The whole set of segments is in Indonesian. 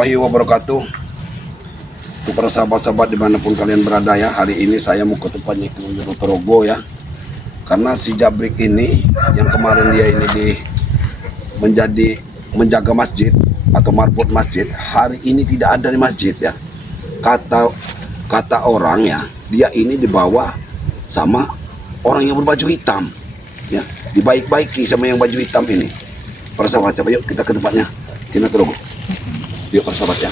warahmatullahi wabarakatuh. Untuk para sahabat-sahabat dimanapun kalian berada ya, hari ini saya mau ke tempatnya Ki Ponorogo ya. Karena si Jabrik ini yang kemarin dia ini menjaga masjid atau marbot masjid, hari ini tidak ada di masjid ya. Kata orang ya, dia ini dibawa sama orang yang berbaju hitam ya, dibaik-baiki sama yang baju hitam ini. Para sahabat, coba yuk kita ke tempatnya Ki Ponorogo. Yuk para sahabat ya.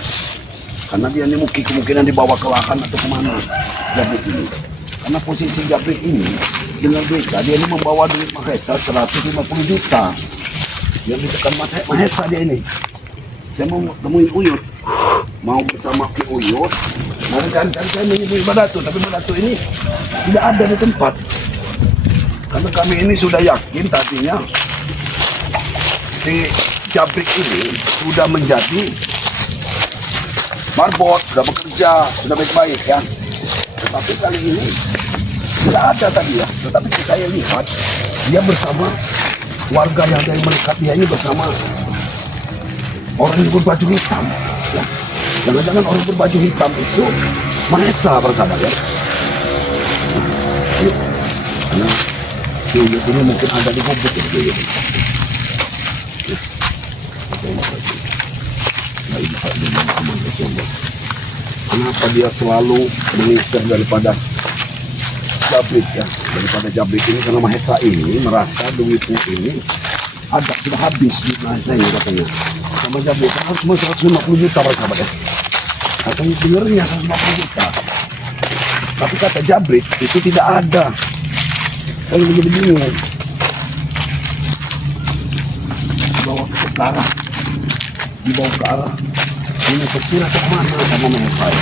Karena dia ini mungkin kemungkinan dibawa ke lahan atau kemana Jabrik ini. Karena posisi Jabrik ini dengan duitnya, dia ini membawa duit Mahesa 150 juta. Yang ditekan Mahesa dia ini. Saya mau temuin Uyut, mau bersama Ki Uyut. Nah, kan saya menyebut Badatu, tapi Badatu ini tidak ada di tempat. Karena kami ini sudah yakin tadinya si Jabrik ini sudah menjadi marbot, sudah bekerja, sudah baik-baik ya. Tetapi kali ini tidak ada tadi ya. Tetapi saya lihat dia bersama warga yang dari mendekat dia ini, bersama orang yang berbaju hitam ya. Jangan-jangan orang berbaju hitam itu Mahesa bersahabat ya. Yuk. Karena Uyut ini mungkin ada di gubuk ya, Uyut. Kenapa dia selalu mengincar daripada Jabrik ya, daripada Jabrik ini? Karena Mahesa ini merasa duitnya ini ada sudah habis di Mahesa ini katanya. Sama Jabrik harus 150 juta bersahabat ya. Katanya benernya 150 juta. Tapi kata Jabrik itu tidak ada. Kalau menjadi bingung. Dibawa ke utara, dibawa ke arah ini kecil atau kemana sama Mahesa ya.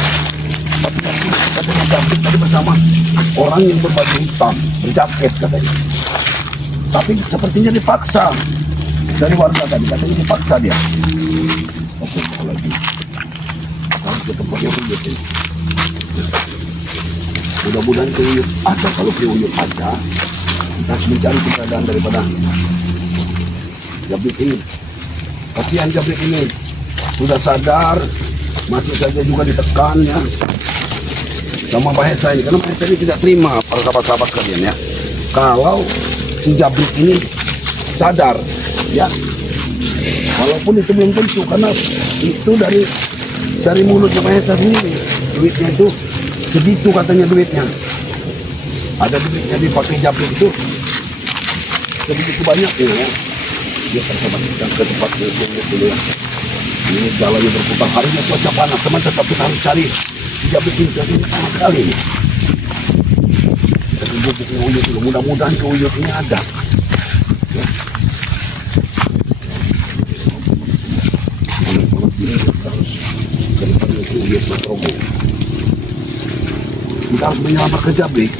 Tapi katanya Jabrik tadi bersama orang yang berbaju hitam, berjaket katanya. Tapi sepertinya dipaksa dari warga tadi, katanya dipaksa dia. Oke, lagi harus ke tempatnya Uyut ini. Mudah-mudahan Ki Uyut ada. Kalau Ki Uyut ada, kita harus mencari keberadaan daripada Jabrik ini. Kasihan Jabrik ini, sudah sadar, masih saja juga ditekan ya sama Mahesa ini. Karena Mahesa ini tidak terima, para sahabat-sahabat kalian ya, kalau si Jabrik ini sadar ya. Walaupun itu belum tentu, karena itu dari mulutnya Mahesa sendiri, duitnya itu segitu katanya duitnya. Ada duitnya dipakai Jabrik itu segitu banyak ya. Dia persahabat kita ke tempat dulu ya. Ini jalannya berputar, harinya cuaca panas teman, tetapi harus cari si Jabrik ini, cuacanya panas sekali ini. Kita tunggu Ki Uyut dulu, mudah-mudahan Ki Uyut ini ada ya. Terus daripada Ki Uyut Ponorogo, kita harus menyelamat ke Jabrik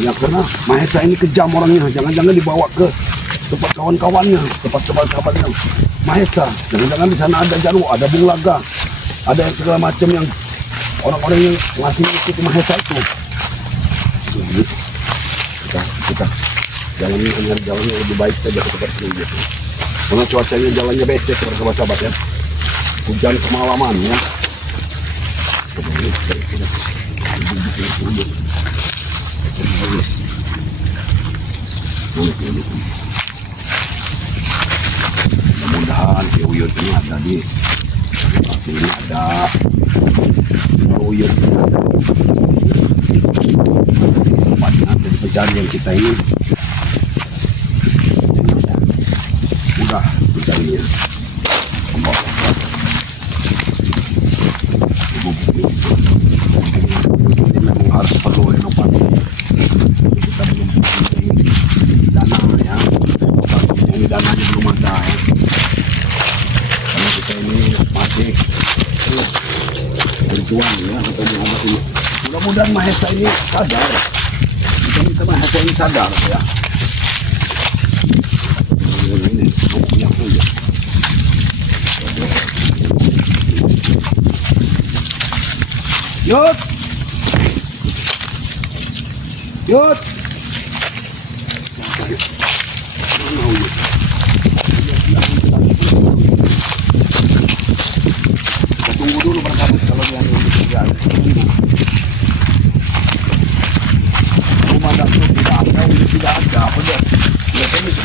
ya, karena Mahesa ini kejam orangnya. Jangan-jangan dibawa ke tempat kawan-kawannya, tempat sahabat-sahabatnya Mahesa. Jangan-jangan di sana ada Jarwo, ada Bung Laga, ada yang segala macam yang orang-orang yang masih mengikuti Mahesa itu. Kita jalannya dengan jalan yang lebih baik saja ke tempat ini. Karena cuacanya jalannya becek sahabat-sahabat ya. Hujan kemalaman ya. Mudah-mudahan Ki Uyut ini ada di sini, ada Uyut tempatnya ada di pencarian kita ini. Mudah pencariannya. Ini memang harus perlu inovasi. Kita belum punya dana ya, ini dananya belum ada ya. Karena kita ini masih terus berjuang ya untuk menghadapi ini. Mudah-mudahan Mahesa ini sadar. Kita minta Mahesa ini sadar ya. Ini punya Uyut. Yut, Yut. Mana Uyut?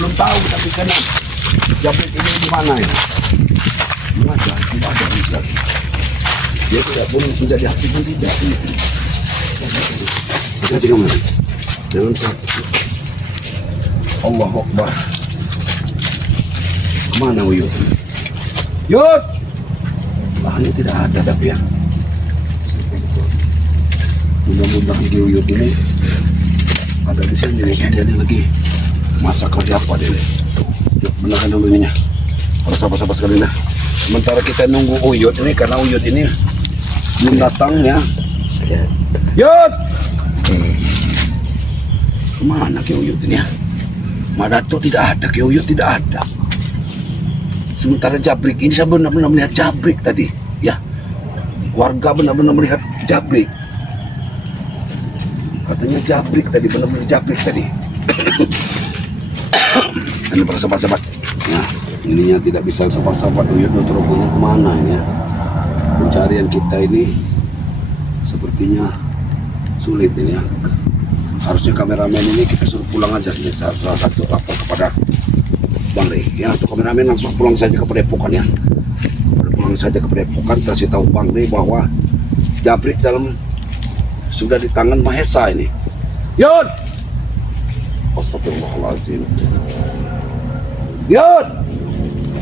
belum tahu tapi karena jabrik ini di mana ya? Tidak ada bisa. Dia tidak boleh menjadi hati pun tidak. Hati kamu. Jangan sakit. Allahu Akbar. Kemana Uyut? Yud! Lahannya tidak ada tapi ya. Mudah-mudahan di Uyut ini ada di sini nih. Jadi lagi masak lagi apa dia? Yuk, benerkan dulu ininya. Harus sabar-sabar sekali nah. Sementara kita nunggu Uyut ini karena Uyut ini belum datang ya. Yud! Kemana Ki Uyut ini ya? Madato tidak ada, Ki Uyut tidak ada. Sementara jabrik ini saya benar-benar melihat jabrik tadi. Ya, warga benar-benar melihat jabrik. Katanya jabrik tadi, benar-benar jabrik tadi. Ini para sahabat-sahabat. Nah, ininya tidak bisa sahabat-sahabat Uyut Terogonya kemana ini ya? Pencarian kita ini sepertinya sulit ini ya. Harusnya kameramen ini kita suruh pulang aja sih. Salah satu lapor kepada Bang Rey ya, atau kameramen langsung pulang saja ke Padepokan ya. Pulang saja ke Padepokan, kasih tahu Bang Rey bahwa jabrik dalam sudah di tangan Mahesa ini. Yud! Astagfirullahaladzim. Yud!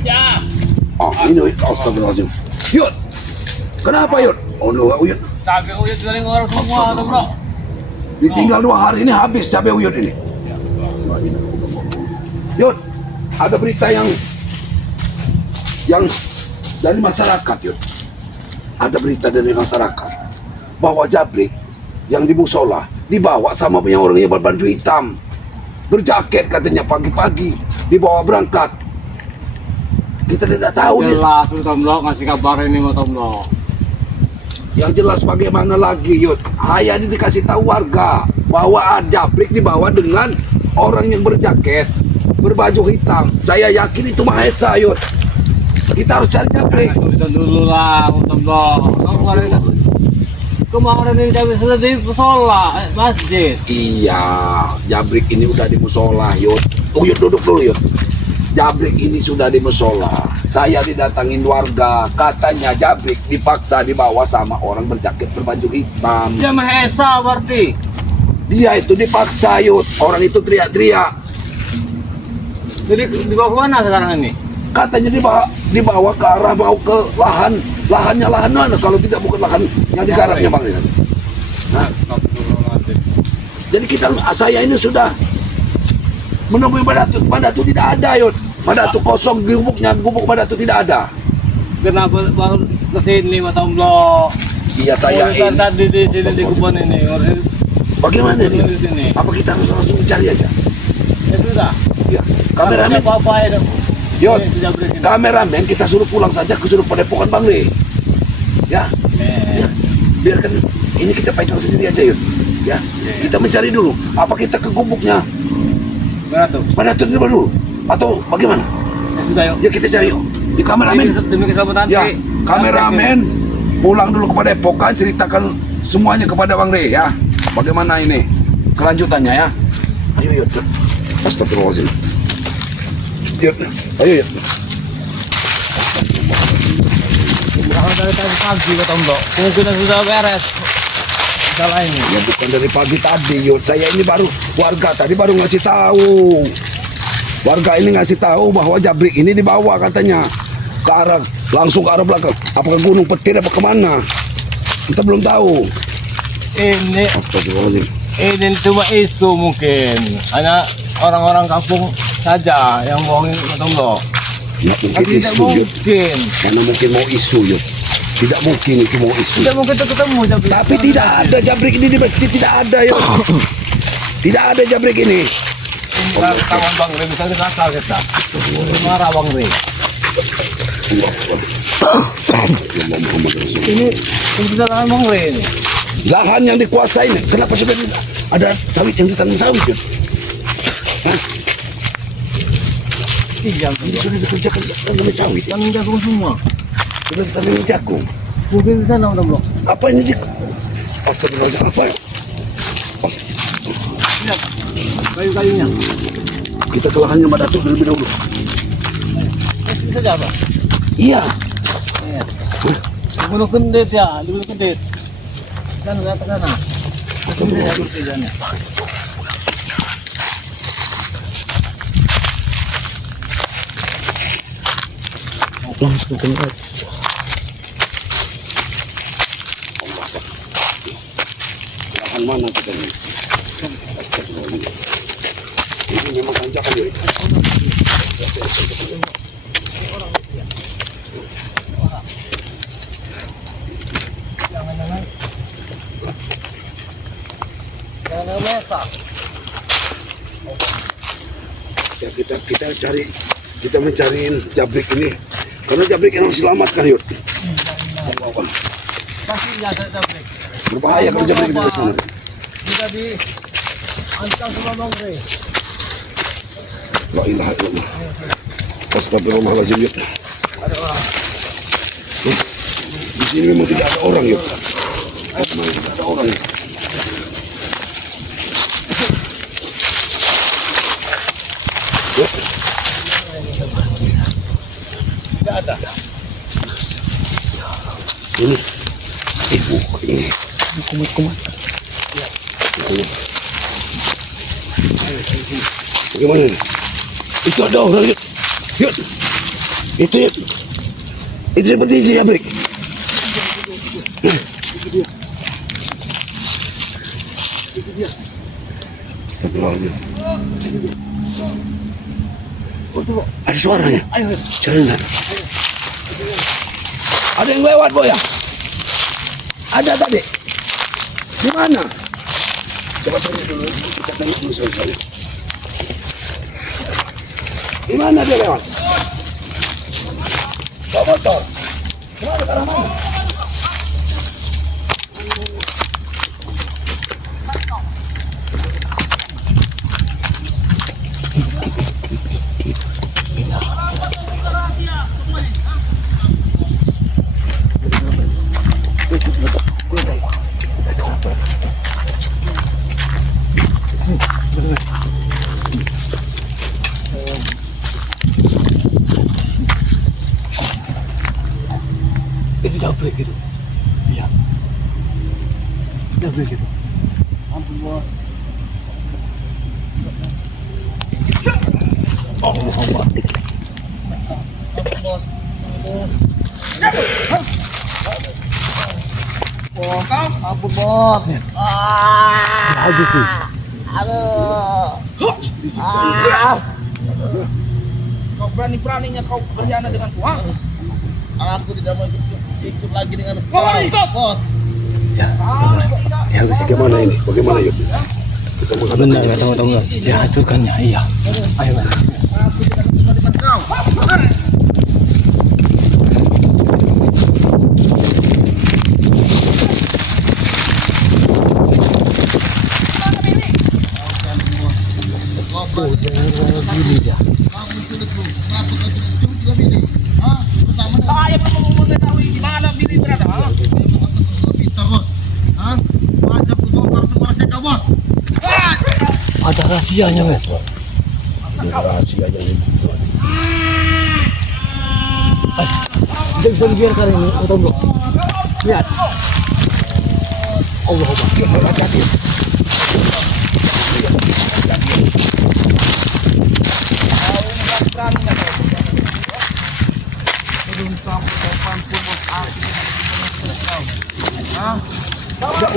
Ya. Oh ini astagfirullahaladzim. Yud! Kenapa Yud? Oh no, Yud. Sabi Uyut galing orang semua tuh bro. Ditinggal 2 hari ini habis cabai Uyut ini. Yud, ada berita yang dari masyarakat Yud. Ada berita dari masyarakat bahwa jabrik yang di musola dibawa sama punya orang yang berbaju hitam, berjaket katanya pagi-pagi dibawa berangkat. Kita tidak tahu nih. Jelas tuh Tomlo ngasih kabar ini mau Tomlo. Yang jelas bagaimana lagi Yud? Ayah ini dikasih tahu warga bahwa ada jabrik dibawa dengan orang yang berjaket, berbaju hitam. Saya yakin itu Mahesa Yud. Kita harus cari jabrik. Kita dulu lah Tomlo. Kemarin ini kami sudah di musola masjid. Iya, jabrik ini udah di musola Yud. Yud duduk dulu Yud. Jabrik ini sudah di musola. Saya didatangin warga, katanya jabrik dipaksa dibawa sama orang berjaket berbaju hitam. Dia Mahesa berarti. Dia itu dipaksa Yud. Orang itu teriak-teriak. Jadi dibawa ke mana sekarang ini? Katanya dibawa ke arah mau ke lahannya lahan mana? Kalau tidak bukan lahan yang digarapnya Bang. Nah, jadi saya ini sudah menemui Madatu tidak ada Yud. Madatu kosong, gubuk Madatu tidak ada. Kenapa baru kesini Mas Tomlo? Iya saya ini. Tadi di sini di kebun ini. Bagaimana nih? Apa kita harus langsung cari aja? Ya sudah. Ya. Kameramen. Apa ya? Yud, kameramen kita suruh pulang saja ke suruh Padepokan Bang Rey. Ya. Ya. Biarkan ini kita pegang sendiri aja Yud. Ya. Kita mencari dulu. Apa kita ke gubuknya? Madatu dulu atau bagaimana? Ya sudah yuk. Ya kita cari yuk. Di kameramen. Demi keselamatan. Ya, kameramen pulang dulu ke Padepokan, ceritakan semuanya kepada Bang Rey ya. Bagaimana ini kelanjutannya ya? Ayo Yud. Astagfirullahaladzim. Yud. Ayo Yud. Kalau dari tadi pagi Mas Tomlo, mungkin sudah beres. Salah ini. Ya bukan dari pagi tadi Yud. Saya ini baru warga tadi baru ngasih tahu. Warga ini ngasih tahu bahwa jabrik ini dibawa katanya ke arah langsung ke arah belakang. Apakah Gunung Petir apa kemana? Kita belum tahu. Ini Astagfirullahaladzim. ini cuma isu mungkin. Hanya orang-orang kampung saja yang bohongin Mas Tomlo. Tidak mungkin Tapi tidak isu Yud. mungkin. Karena mungkin mau isu Yud. Tidak mungkin itu mau isu. Tidak mungkin ketemu jabrik. Tapi tidak ada jabrik ini di masjid, tidak ada Yud. Tidak ada jabrik ini. Tangan Bang Rey bisa nakal kita. Marah Bang Rey. Ini sudah tangan Bang Rey ini. Lahan yang dikuasai ini, kenapa sudah ada sawit yang ditanam sawit Yud? Hah? Iya, Ini sudah dikerjakan tanam sawit. yang jagung semua. Sudah ditanam jagung. Mungkin di sana udah belum. Apa ini di? Astagfirullahaladzim, apa? Lihat kayu-kayunya. Kita ke lahannya Mbak Datuk lebih dahulu. Ini saja Pak. Iya. Iya. Dibunuh kendit ya, dibunuh kendit. Sana ke sana. Ini saya kerjanya. Langsung ke tempat. Lahan mana kita ini? Astagfirullah. Ini memang tanjakan ya. Jangan masak. Ya kita mencari jabrik ini karena jabrik yang harus selamatkan yuk. Pasti ada jabrik. Berbahaya kalau jabrik di sana. Kita di ancam sama mangre. La ilaha illallah. Astagfirullahaladzim yuk. Ada orang. Di sini memang tidak ada orang yuk. Memang tidak ada orang. Yuk. Tidak ada. Ini ibu ini Kumat-kumat. bagaimana ini? Itu ada orang yuk. Yuk. Itu yuk. Itu seperti si jabrik. Astagfirullahaladzim. Ada suaranya. Ayo. Cerita. Ada yang lewat boy ya? Ada tadi. Di mana? Coba tanya dulu. Kita tanya dulu soalnya. Di mana dia lewat? Bawa motor. Kemana? Ke arah mana? Itu jabrik itu. Iya. Jabrik itu. Ampun bos. Allah Allah. Ampun bos. Ampun bos. Habis tuh. Aduh. Kau berani-beraninya kau berkhianat dengan Tuhan. Aku tidak mau ikut lagi dengan Kau mau ikut? bos. Ya harus bagaimana ini? Bagaimana yuk? Kita menghadapi Benar nggak tahu nggak? Dihancurkannya. Iya. Ayo Mas. Aku tidak terima dengan kau. Oh, jangan gini ya. Kamu menculikku. Kenapa kau tidak menculik juga bini? Hah? Bersama dengan Saya belum mau mengetahui di mana diri berada. memang aku pintar bos. Hah? Wajib ku bongkar semua rahasia kau bos. Ada rahasianya men. rahasia yang itu. Tidak bisa dibiarkan ini, Otong bro. Lihat. Allah Allah. Hati-hati.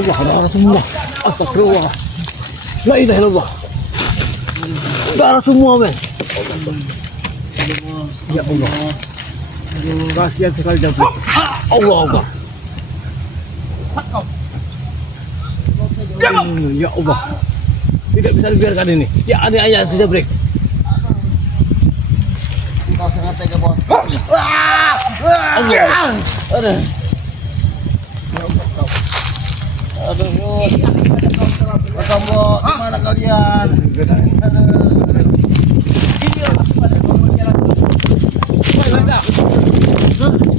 Ya Allah, darah semua. Astagfirullah. La ilaha illallah. Darah semua men. Ya Allah. Kasihan sekali jatuh. Allah Allah. Ya Allah. Tidak bisa dibiarkan ini. Ya aneh aja saja break. Kau sangat tega bos. Allah. Aduh. Aduh, Yus. Kamu di mana kalian?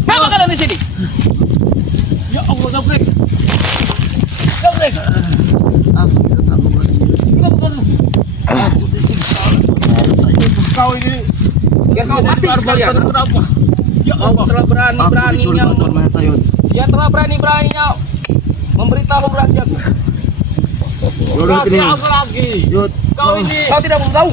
Kenapa kalian di sini? Ya Allah, Zabrek. Zabrek. Aku tidak sanggup lagi. Kenapa kalian? Aku disiksa oleh saudara saya. kau ini. Biar kau mati sekalian. Kenapa? Ya Allah, telah berani-beraninya. Dia telah berani-beraninya memberitahu rahasiaku. Rahasia apa lagi? Yud, Kau tidak mau tahu.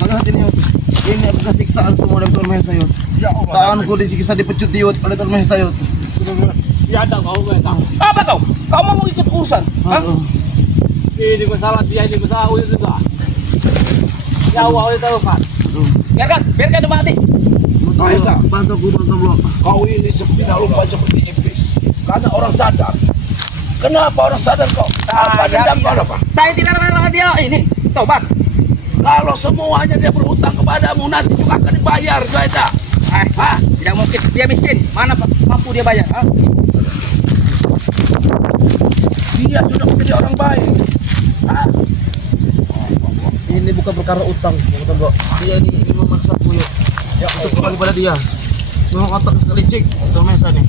mana hati Yud? Ini apakah siksaan semua dari Tuhan Maha Esa Yud? Ya Allah. Tanganku disiksa dipecut Yud oleh Tuhan Maha Esa Yud. Ya ada kau tahu. Apa kau? Kau mau ikut urusan? Hah? Ini masalah dia, ini masalah Uyut juga. Ya Allah, Uyut tahu kan? Biarkan dia mati. Mahesa, Bantu blok. kau ini tidak lupa seperti iblis. Karena orang sadar. Kenapa orang sadar kau? Apa dendam kau apa? Saya tidak rela dia ini. Tobat. Kalau semuanya dia berhutang kepadamu nanti juga akan dibayar, Jaita. Hah? Tidak mungkin. Dia miskin. Mana mampu dia bayar? Hah? Dia sudah menjadi orang baik. Hah? Ini bukan perkara utang, Bang Blok. Dia ini ingin memaksa Yud. Ya, untuk kembali pada dia. Memang otak licik Tuhan Maha Esa nih.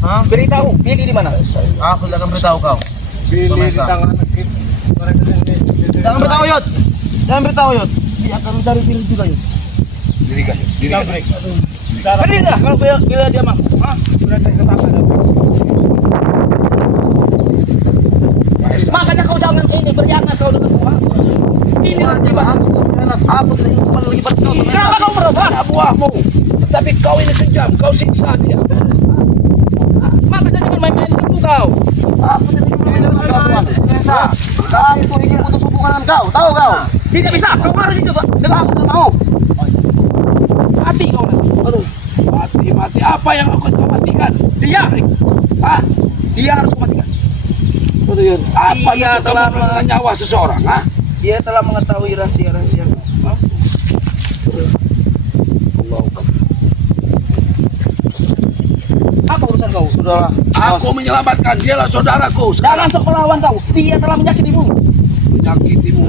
Hah? Beritahu. Pilih di mana? Aku tidak akan beritahu kau. Pilih di tangan kita. Jangan beritahu Yud. Jangan beritahu Yud. Dia akan mencari diri juga Yud. Dirikan. Beri dah kalau bila dia mampu. Hah? Berarti ketapa. Makanya kau jangan ini berkhianat kau dengan Tuhan. Ini nanti bang. Aku tidak ingin kembali lagi pada Tuhan Maha Esa. Kenapa kau berubah? Anak buahmu. Tetapi kau ini kejam, kau siksa dia. Makanya jangan main-main dengan kau. Aku tidak ingin bermain dengan kau Tuhan Maha Esa. Aku ingin putus hubungan dengan kau. Tahu kau? Tidak bisa. Kau harus itu pak. Dengan Aku tidak mau. hati kau nanti. Aduh. Mati apa yang akan kau matikan? Dia. Hah? Dia harus matikan. Aduh Yud. Apa Dia yang telah telah dengan nyawa seseorang? Hah? Dia telah mengetahui rahasia-rahasia. Apa urusan kau? Sudahlah. Aku menyelamatkan, dialah saudaraku. Jangan Sekarang sok melawan kau. Dia telah menyakitimu. menyakitmu.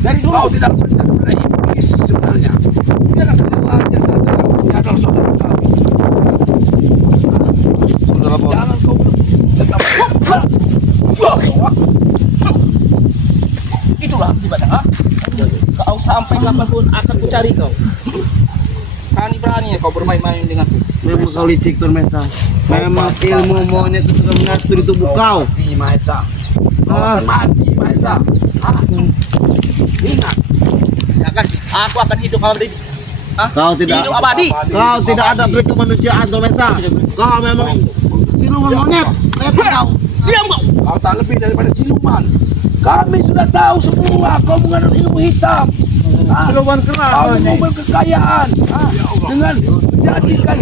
Dari dulu. Kau tidak benar pada iblis sebenarnya. Dia kan dia sadar. Dia adalah saudara kami. Sudahlah bos. Jangan kau tetap. Itulah akibatnya. Ha? Kau sampai kapanpun akan kucari kau. Berani-beraninya kau bermain-main denganku. Memang kau licik Tuhan Maha Esa. Memang ilmu monyet itu sudah mengatur di tubuh kau. Mati Mahesa. Kau Ah. akan mati Mahesa. Hah? Ingat. Ya kan? Aku akan hidup abadi. Hah? Kau tidak. Hidup abadi. Kau tidak ada beri kemanusiaan Tuhan Maha Esa. Kau memang siluman monyet. Lihat kau. Diam kau. Kau tak lebih daripada siluman. Kami sudah tahu semua kau mengandung ilmu hitam. Siluman keras. Kau mengumpul kekayaan. Dengan menjadikan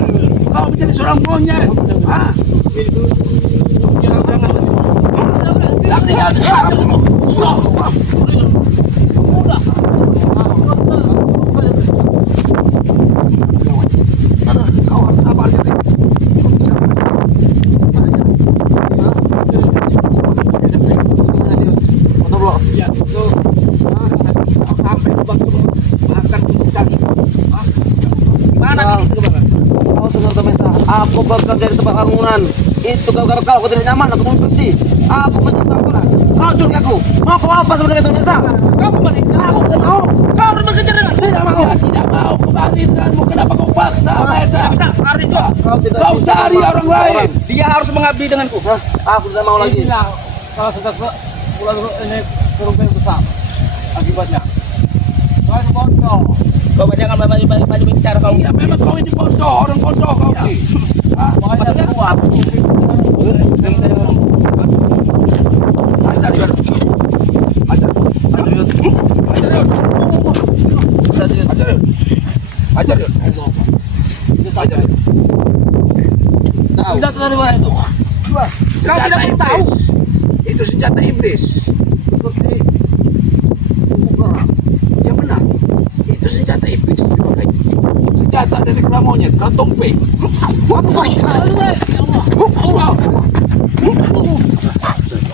kau menjadi seorang monyet. Jangan. Kau harus sabar jadi. Ya itu. Kau sampai lubang itu akan kucari. Hah? Mana ini sekarang? Kau sudah Tuhan Maha Esa. Aku bekerja di tempat bangunan. Itu gara-gara kau tidak nyaman. Aku mau berhenti. Aku menjadi bangunan. Kau culik aku. Mau kau apa sebenarnya Tuhan Maha Esa? Kau kembali. Aku tidak mau. Kau harus bekerja dengan. Tidak mau. Dia tidak mau kembali denganmu. Kenapa kau paksa Mahesa? Bisa, harus itu. Kau cari orang lain. Dia harus mengabdi denganku. Aku tidak mau lagi. Bilang kalau sudah pulang ini kerugian besar akibatnya. Kau itu bodoh. Kau jangan banyak bicara kau. Iya, memang kau ini bodoh, orang bodoh kau ini. Banyak kuat. Ajar dia. Ajar. Ajar dia. Ajar dia. Ajar dia. Ajar dia. Ajar dia. Tahu. Tidak dari mana itu? Kau tidak perlu tahu. Itu senjata iblis. Seperti Ya benar. Itu senjata iblis dipakai. Senjata dari kera monyet, kera tompe.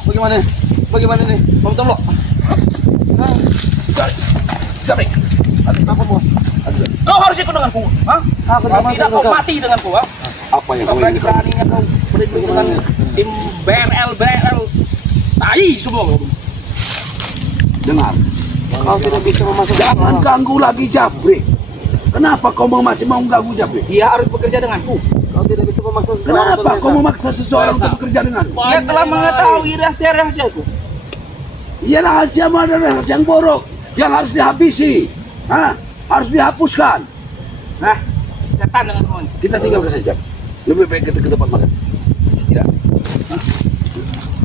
Bagaimana? Bagaimana nih? Bang Tomlo. Cari. Apa bos? Kau harus ikut denganku. Hah? Aku Kalau tidak kau mati denganku. Ha? Apa yang Kau kau inginkan? berani-beraninya kau beribu dengan tim BRL. Tai semua kau. Dengar. Kau tidak bisa memasuk. Jangan ganggu lagi Jabrik. Kenapa kau masih mau ganggu Jabrik? Dia harus bekerja denganku. Kau tidak bisa memaksa seseorang. Kenapa kau memaksa seseorang untuk bekerja denganmu? Dia telah mengetahui rahasia-rahasiaku. Ia rahasia mana rahasia yang borok yang harus dihabisi, harus dihapuskan. Nah, setan dengan teman. Kita tinggalkan saja. Lebih baik kita ke tempat makan. Tidak.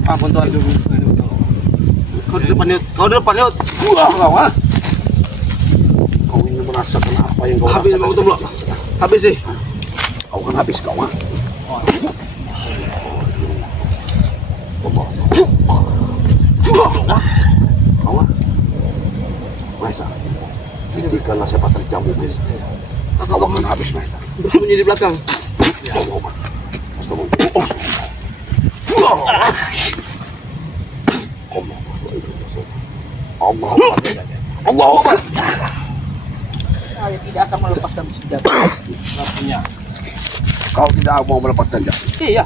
Ampun Tuhan. Kau di depan Yud. Kau di depan Yud. Wah, kau ingin merasakan apa yang kau Habis rasakan? Bang Tumlo. Habis sih. Kau kan habis kau mah. Kau mah. Maisa. Hentikanlah sepak terjamu Maisa. Kau akan habis Maisa. Bersembunyi di belakang. Allah Akbar. Saya tidak akan melepaskan senjata. Artinya. Kau tidak mau melepaskan jam. Iya.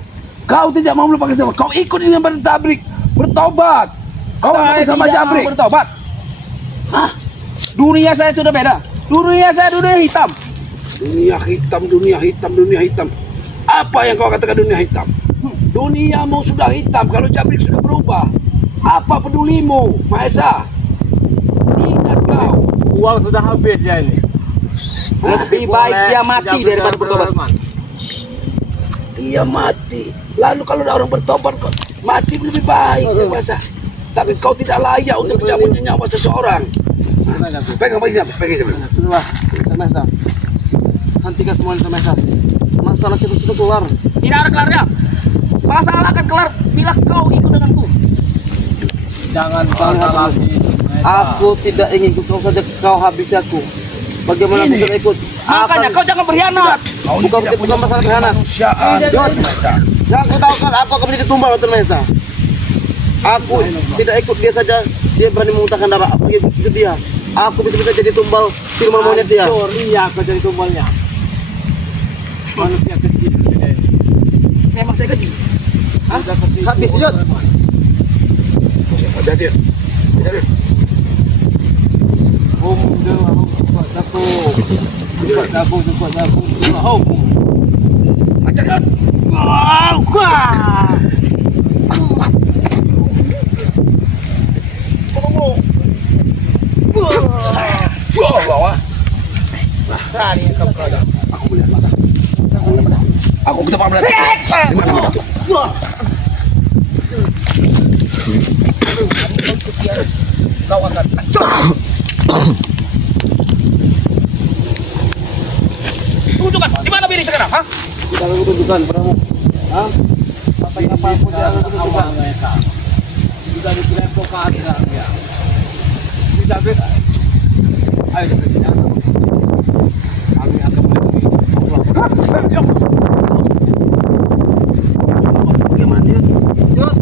Kau tidak mau melepaskan jam. Kau ikut dengan Jabrik bertobat. Kau bersama Jabrik. Bertobat. Hah? Dunia saya sudah beda. Dunia saya dunia hitam. Dunia hitam, dunia hitam, dunia hitam. Apa yang kau katakan dunia hitam? Duniamu sudah hitam kalau Jabrik sudah berubah. Apa pedulimu, Maesa? Ingat kau. Uang sudah habis ya ini. Lebih baik dia mati daripada bertobat. Dia mati. Lalu kalau ada orang bertobat kok mati lebih baik, ya Maesa. Tapi kau tidak layak untuk mencabut nyawa seseorang. Pegang. Itulah, Mesa. Hentikan semua ini, Mesa. Masalah kita sudah keluar. Tidak ada kelarnya. Masalah akan kelar bila kau ikut denganku. Jangan bantah lagi. Aku tidak ingin kau saja kau habisi aku. Bagaimana aku bisa ikut? Makanya kau jangan berkhianat. Bukan masalah kemanusiaan. Kemanusiaan. Yud, yang kau tahu kan aku akan menjadi tumbal untuk Mesa. Aku tidak ikut dia saja. Dia berani memuntahkan darah. Aku ikut dia. Aku bisa jadi tumbal siluman monyet dia. Iya, kau jadi tumbalnya. Manusia kecil seperti ini. Memang saya kecil. Sudah kecil. Habis, Yud. Hati-hati. Ajar kan? Aku melihat mata. Aku kita paham melihat. Di mana mata? Kau akan hancur. Tunjukkan di mana Billy sekarang, ha? Kita akan tunjukkan padamu. Hah? Apa pun dia akan tunjukkan. Sudah diperempokan ya. Tidak beda. Ayo kita kami akan melindungi Allah. Bagaimana, Yud? Yud.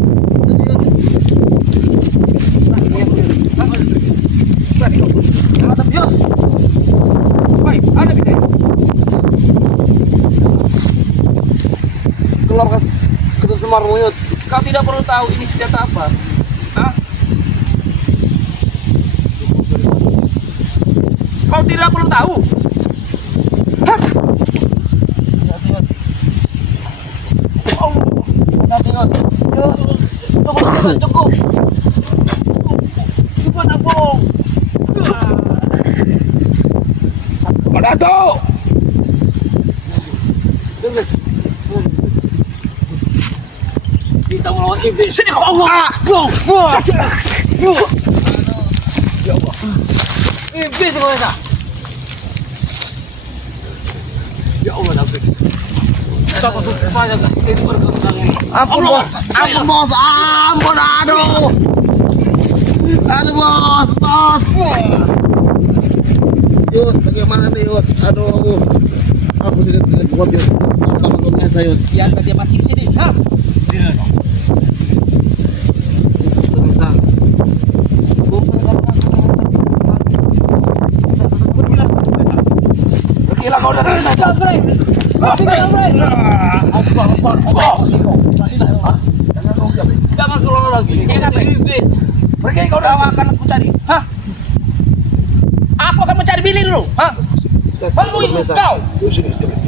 Baik, ada bisa. Keluarkan ketut semarmu, Yud. Kau tidak perlu tahu ini senjata apa. Hah? Kau tidak perlu tahu. Cukup. Bukan aku. Dato. Kita melawan iblis. Sini kau Allah. Ya Allah. Iblis mereka. Ya Allah, David. Kita masuk saja itu berkembang ini. Ampun, Bos. Ampun, Bos. Ampun, aduh. Aduh, Bos. Yud, bagaimana nih, Yud? Aduh. Aku sudah tidak kuat, Yud. Aku takut Mesa, Yud. Biarkan dia mati di sini. Hah? Mesa. Pergilah kau dari sini. Jangan keluar lagi. Ingat iblis. Pergi kau Kau dari sini. akan aku cari. Hah? Aku akan mencari Billy dulu. Hah? mesa. Bangun Mesa. kau. Tuh sini, Jabrik.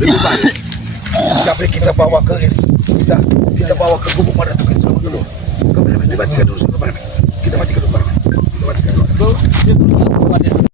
Lebih baik. Jabrik kita bawa ke ini. Kita bawa ke gubuk pada tukang selama dulu. Kameramen, dimatikan dulu. Kameramen. Kita matikan dulu, kameramen. Kita matikan dulu. Itu dia